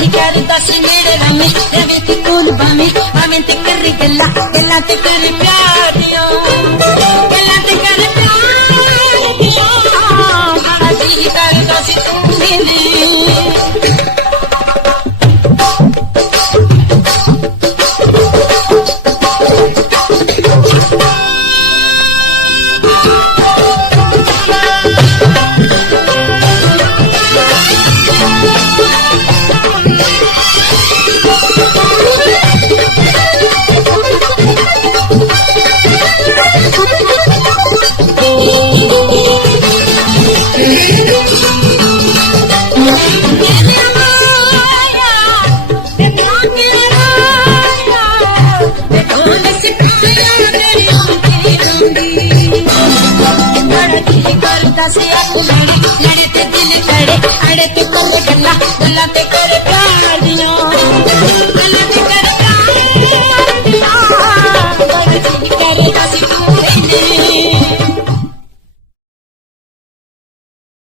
ही करदा सी मेरे रमे रवे ते कोल बामे बामे ते कर गल्ला गल्ला ते कर प्यार दियो गल्ला ते कर प्यार दियो बड़ा ही करदा सी तू मेरे से लड़े ते दिल करे अड़े ते कर गल्ला गल्ला ते कर प्यार दियो